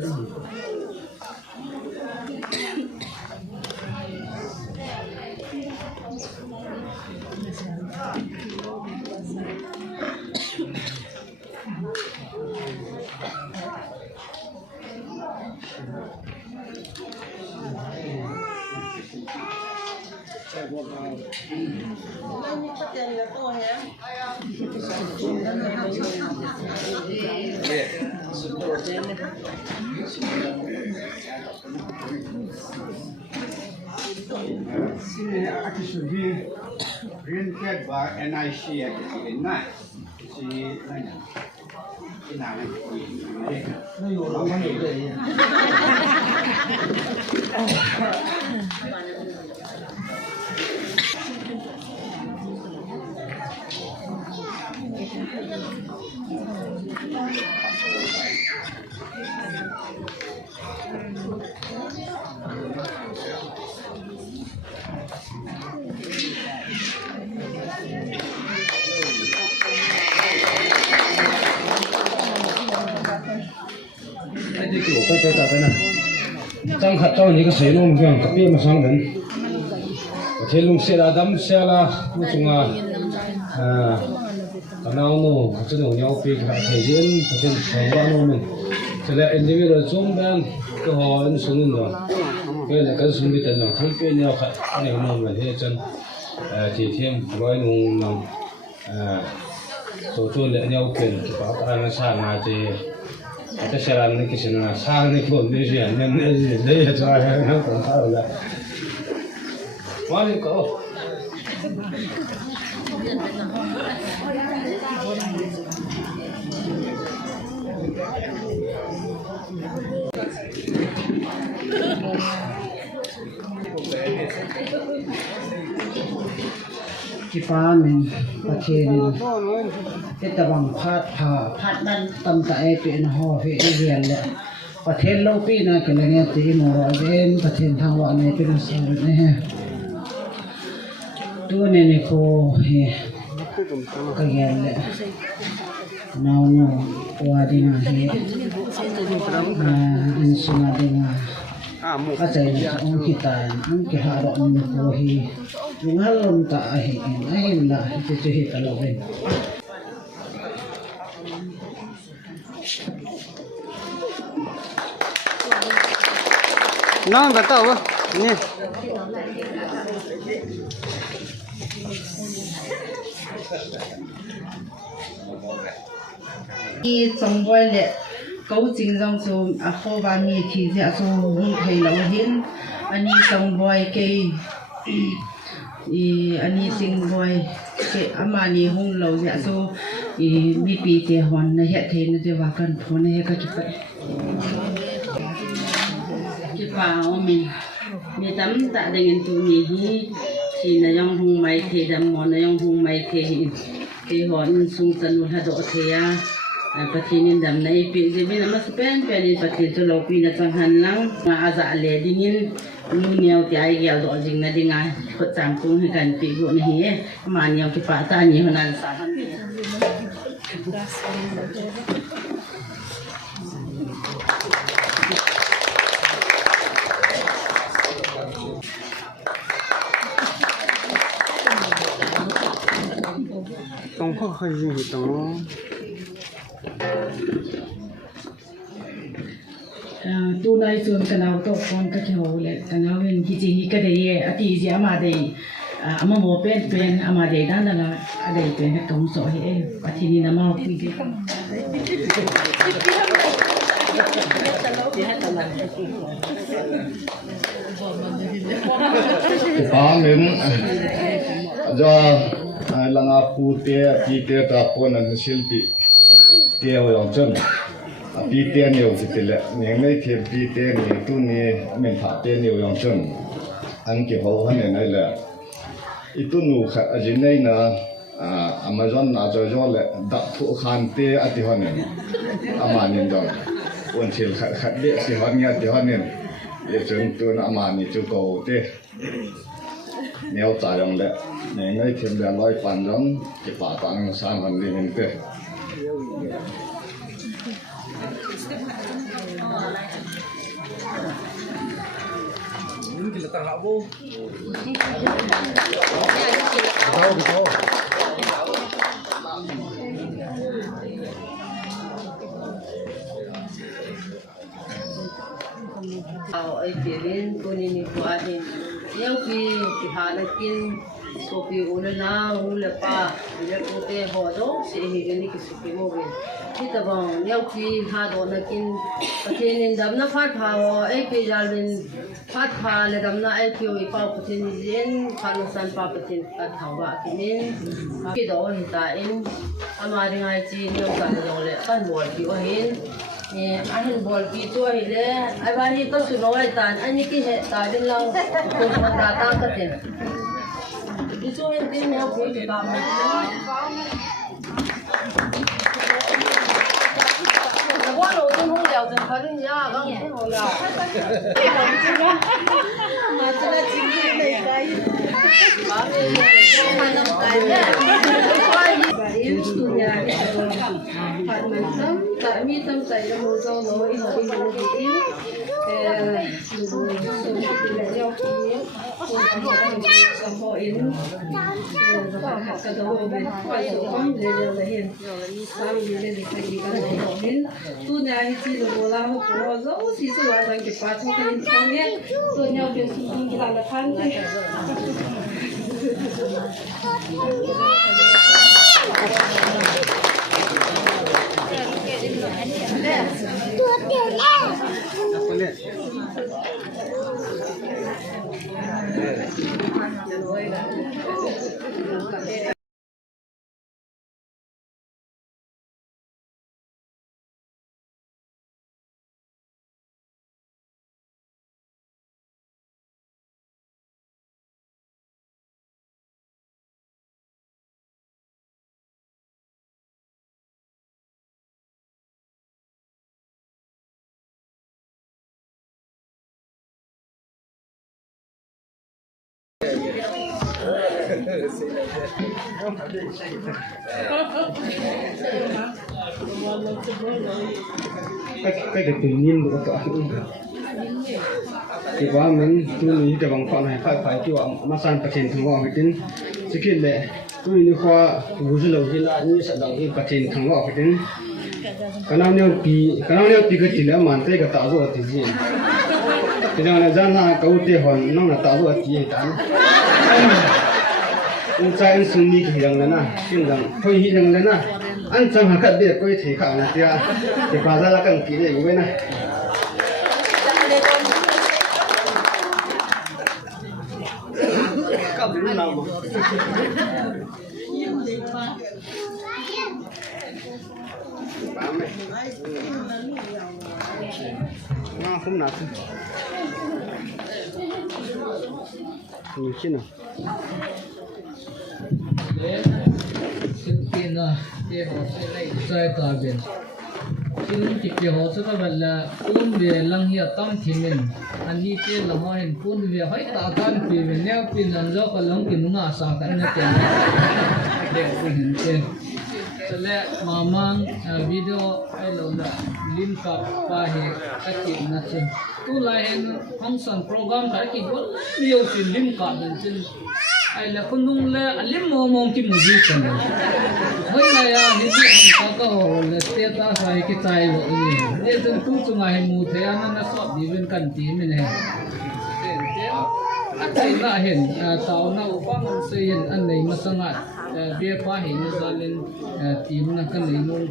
Sini aku sudah rintek bah NIC ya di mana si nanya ini nanya ini orang mana itu ya cái kiểu cái cái này trong hạt trong những cái sấy luôn kìa cái bia mà sang đến thế luôn xe là đâm xe là nói chung là cái nào nó cái đồ nhau phi cái thể diễn cái thể qua nó mình thế là anh đi rồi chúng đang cái họ anh xuống lên rồi cái là cái xuống đi tận nào thấy cái nhau khác cái này nó mình hết chân thì thêm nói nó tổ chức lại nhau quyền bảo cái nó sang là thì cái xe là cái gì nó sang cái con cái gì nên lấy cho nó còn sao là quá đi cậu Kita min pacerin kita bang phat dan tam ta e tu in ho fe e rian le pathen lo pi na ke lenge ti mo ro gen pathen thang wa ne pin sa ne he tu ne ne ko he ka gen le now no wa di na he in suma di na ka chai ong kita ang ki ha ro ni ko hi yung halom ta ahin la ito hit alawin nang gata wa ni đi trong voi lệ cấu chính trong số khô và mì thì sẽ số hung thầy lâu hiến anh đi trong voi cây anh đi sinh voi cái ama ni hung lâu sẽ số bị bị thế hoàn này hệ thế nóจะว่ากันพอเนี่ยก็จะไปKipao mi tam ta dengan tu ni si na yang hung mai the dam mo na yang hung mai the ke hon sung tan nu ha do the ya patinin dam nai pi je bi na mas pen pen ni patin to lo pi na chang han lang ma aza le dingin nu niao ti ai gel do jing na dinga khot chang kung hi kan pi go ni hi ma niao ki pa ta ni honan sa han tông khó khăn gì tông tu nai chun kanau to kon ka khau le kanau in hi chi ka dei ati ji ama dei ama mo pen pen ama dei dan da la dei pen ka tom so he ati ni na ma pi ge ba min jo langa pu te ti te ta pon an silpi te o yong chen pi te ni o ti le neng nei the pi te ni tu ni men tha te ni o yong chen an ki ho han ne le I tu nu kha ajin nei na Amazon na jo jo le da thu khan te ati hon ne ama ni do on thil khat khat de si hon nya ti hon ne ye chen tu na ama ni chu ko te neo ta yong le ne ngai thim le loi pan jong ki pa tang san han li hin te ai pirin kunin ni kuahin yang pi hanakin so pi ulana ulapa ile kote hodo se higani kisuki mo ben kita bang yang pi hado nakin patin damna phat phawo ai pi jalin phat pha le damna ai pi oi pa patin jen khanasan pa patin ka thawa kinin pi do hita in amari ngai chi nyong ka do le kan bol pi o hin ahin bol pi to ile ai ba hi to suno ai tan ani ki he ta din lang ko ma ta ta ka ten I to hin tin ne ko ti ka ma我老公好聊真可能呀，刚才好聊。嘛，这个经济那个，妈的，看那么干的，我一出年，他们他们他们在那么早弄，一直弄的，就是来要皮，我然后因，个都我们快手方面的人，他们的那个一个方面。tu nya hi chi lo la ho ko zo si so wa dang ke pa cho kan thang ye so nya be su ding ki la khan ke cái được tự nhiên của cả thì quá mình tu ní cái bằng phận này phải chịu mà san phát triển thằng ngõ phải tính sự kiện lệ tu ní khoa vũ dư lâu thì là như sẽ đầu thì phát triển thằng ngõ phải tính cái nào nêu pi cái chỉ là màn tay cái tạo rồi thì gì thì rằng là dân là câu tiền hoàn nó là tạo ra tiền tán anh trai anh suy nghĩ thì rằng là na xin rằng thôi hi rằng là na anh chẳng hạn cái việc coi thì khả là tia thì bà ra là cần kỹ để với này cặp lúc nào mà không nào nhiều chứ nào xin tin là để họ sẽ lấy sai cả bên xin chỉ để họ sẽ phải là cuốn về lăng hiệp tâm thì mình anh đi tiền là họ hiện cuốn về hết tạo căn vì mình nêu pin rằng do cái lăng pin nó sao cái này tiền để mình tiền cho nên mà mang video hay là link up và hệ các chuyện là trên tu lại function program cái gì cũng nhiều chuyện link up lên trên ai là con nung là lim mong kim gì cần hơi này hình như anh có hồ là tiết ta sai cái tài của anh để dân tu chung ngày mù thế anh nó sọt đi bên cạnh tí mình này anh là hiện tàu nào qua mình xây hiện anh này mà sang ngặt bia phá hiện ra lên team là cái này luôn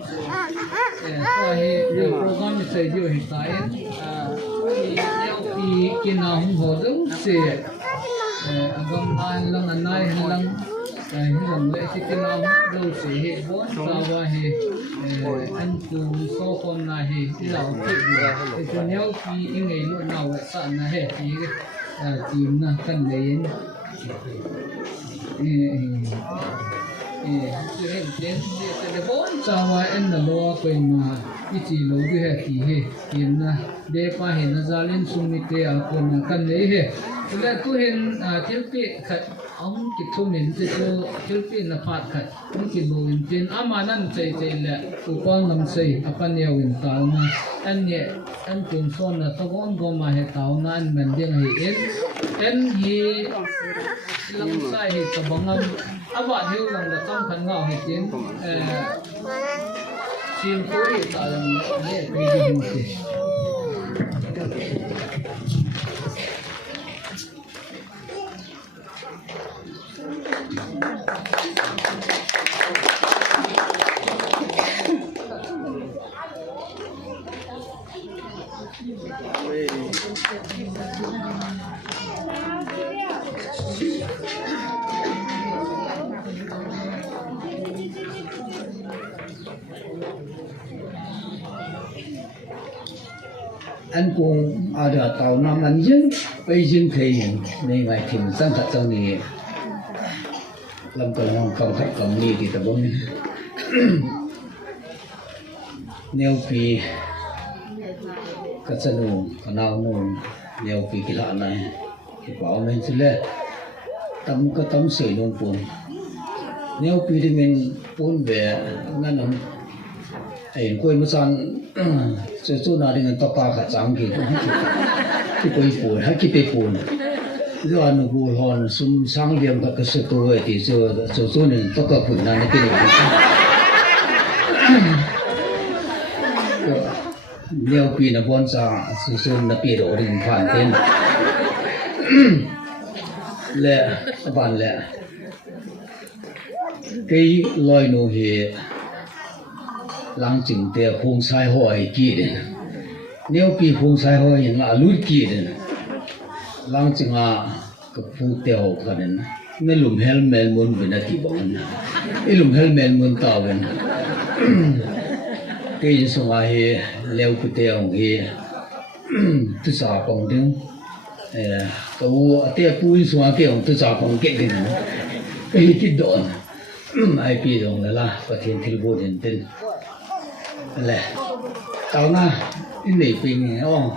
qua hệ program mình xây điều hiện tại thì cái nào không hồ giống sẽ agam lang anay lang lệ si kinam đâu sẽ hệ bốn sao hệ anh cùng so con này hệ lão chị thì nhau khi những ngày lúc nào sẵn là hệ thì tìm là cần lấy để bốn sao anh là lo quên mà ít chỉ lo cái hệ thì hệ tìm là để qua hệ nó ra lên sung mi tê còn cần lấy hệ là tu hiện thiếu kỹ khát ông kịch thu mình sẽ tu thiếu kỹ là phát khát những kỹ bộ in trên amanan chạy là tu quang làm xây apan nhiều in tao mà anh nhẹ anh cùng son là tao con gom mà hệ tao na anh mình điên hệ anh hi lâm sai hệ tao bằng âm bạn hiểu rằng là trong khán ngạo hệ tiến xin cố hệ tao là hệ quy định gì anh cùng ở đó tàu nam anh dân bây giờ thì này ngày thì sang thật sau này làm cái lòng không thật cộng đi thì tập bốn nếu vì cái chân nụ cái nào nụ nếu vì cái lạ này thì bảo mình sẽ lên tấm cái tấm sợi nông buồn nếu vì thì mình buồn về ngăn ông ấy quay một san chỗ nào đi ngân tóc ca cả trắng kì cái quay buồn hay cái bê buồn rồi anh buồn hòn sum sang liềm các cái sự tôi thì chỗ này tóc ca buồn là cái này nếu vì là buồn sa sự là bị đổ đến phản tên lệ bạn lệ cái loài nô hi lang chỉnh te khung sai hỏi kỳ đấy nếu bị khung sai hỏi những là lút kỳ đấy lang chỉnh cái phụ teo cái đấy mấy lùm helmet muốn bên đó thì bằng mấy lùm helmet muốn tao bên cái số ai leo phụ teo cái tu sa bằng tiếng cái te pui số ai cái tu sa bằng cái đấy cái đó ai bị rồi là có thiên thiên vô thiên thiên là tao na in này pin không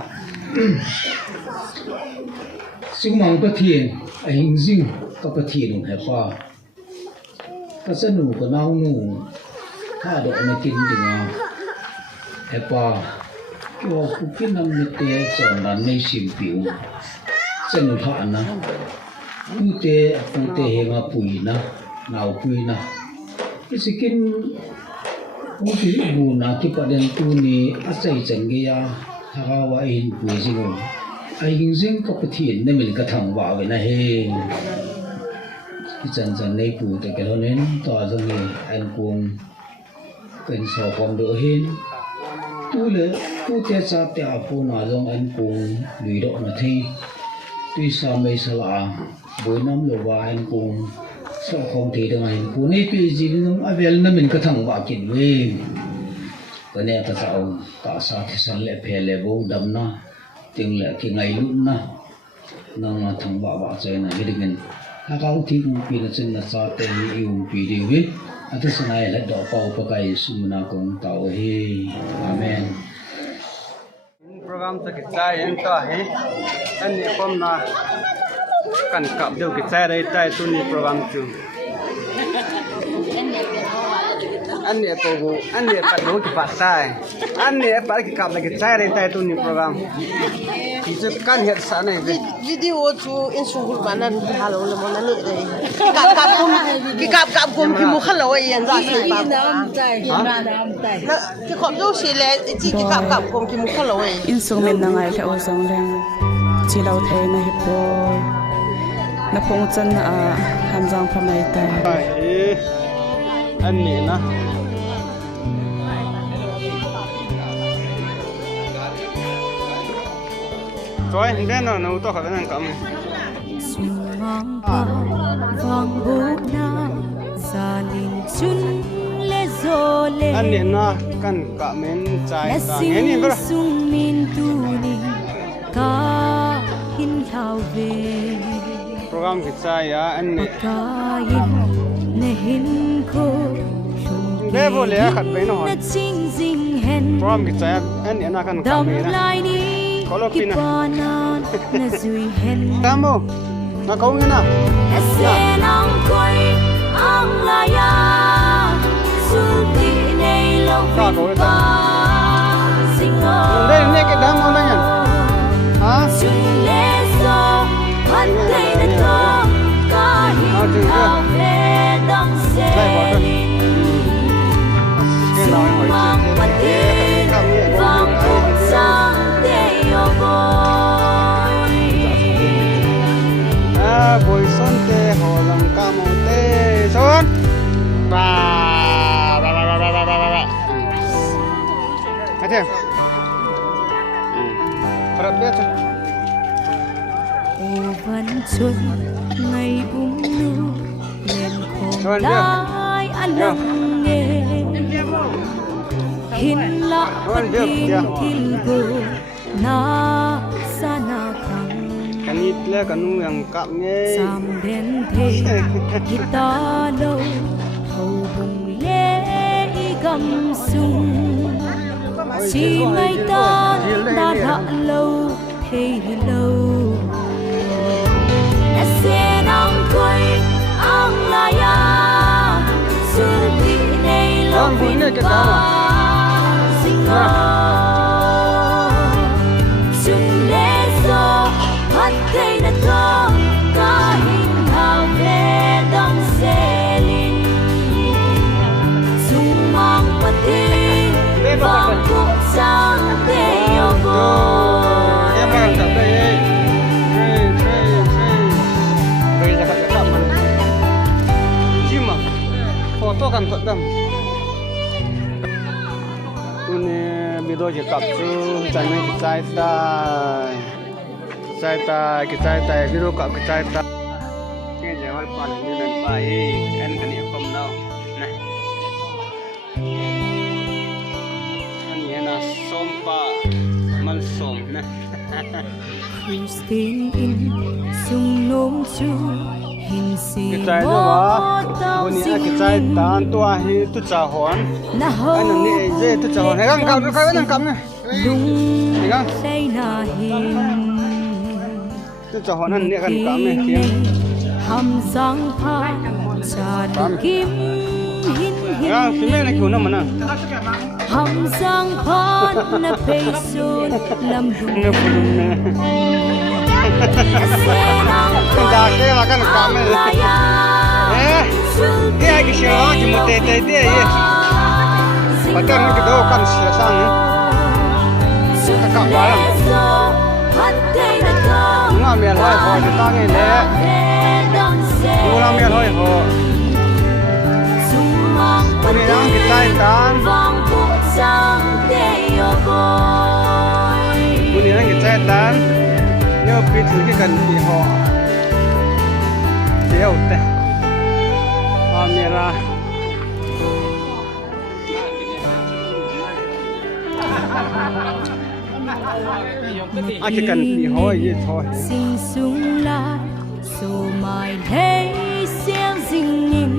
sung mong có thiên hình dung có thiên luôn hay qua có sân nụ có nao nụ tha độ này kinh thì ngon hay qua cái cuộc kiến năm mươi tệ chọn là nơi xìm biểu sân nụ thọ na phụ tệ hình à bùi na nào bùi na cái sự kinh mungkin ibu nak kita dan tu ni asai cenggaya hawa in puisi ai ging zing ka pathin ne mil ka thang wa we na he ki chan chan nei pu te ke lonen to zong ni an kung ken so kom do hin tu le tu te cha te a pu na zong an kung lui do na thi tuy sa mei sa la bo nam lo wa an kung so khom thi dang an pu nei pi ji nam avel na min ka thang wa kin we ka ne ka sa ta sa thi san le phe le bo dam na tiếng lệ cái ngày lúc na năng thằng bà chơi này cái đừng ha cao thì cũng bị nó chân là sao tên yêu bị điều biết anh thấy này là đỏ bao bao cái sum na cũng tàu he amen program ta kita yang ta he anh này kom na kan kap deu kita đây tai tu ni program tu anh này to go anh này pat do ki pat sai anh này pat ki kap la ki sai đây tai tu ni program ki je kan het sa này video chu in sungul banan halo le mon ani dei kap kum ki mu khalo yen ra sai ba nam tai na nam tai na ki khop du si le chi ki kap kum ki mu khalo yen in sung men na ngai la o song leng chi lo the na hi po na phong chan a han jang phamai ta anh này na rồi bên nào nấu to phải bên cầm anh này na căn cả men trái ta nghe ni cơ program kita ya anh này đây vô lẽ khát bên nó program kita anh này na căn cả men na kalau pina kamu nak kau ni na kau kau đây ni cái đam mê này hả bồi son tê hồ lòng ca mô tê son ba thấy chưa rất biết chưa vẫn xuân ngày nu lên khổ đai ăn nằm nghe hin lạ bất tin thiên cô na sa na khang kanit le kanu yang kap nge sam den the kita lo hầu bùng lễ gầm sung chỉ ngày ta đã hạ lâu thế lâu sẽ nắng quay ang la ya xuân thị này lâu vinh quang sinh xuân lễ gió hát cây đã thơ ca hình hào về đông xe linh dung mang bất thiên vang cuộc sáng để yêu vô foto kan kot dam ini video je kap chu channel ki chai ta video kap ki chai ta ke je hal pan ni nan pai en kan ye kom nau nai ani na som pa mal som na Christine in sung nôm chu hình si cái đó mà cái trái tán tua hi tu chả hoan anh này dễ tu chả hoan này gang cầm cái này cầm này này gang tu chả hoan anh này gan cầm này kiếm hầm sang pha trà kim hin hin phim này kiểu nào mà nè hầm sang pha na peso lam nè cái là cái cầm này cái cái xe đó chỉ một tê tê tê vậy bắt đầu cái đó cầm xe sang nữa cái cầm quá lắm là miền hơi hồ thì ta nghe lẽ mua là miền hơi hồ tôi đi đang cái tay tán tôi đi đang cái tay tán nhớ bị thử cái cần thì họ đeo tệ miền là ai chỉ cần thì hỏi gì thôi sinh xuống lại dù mai thấy xiang dinh nhìn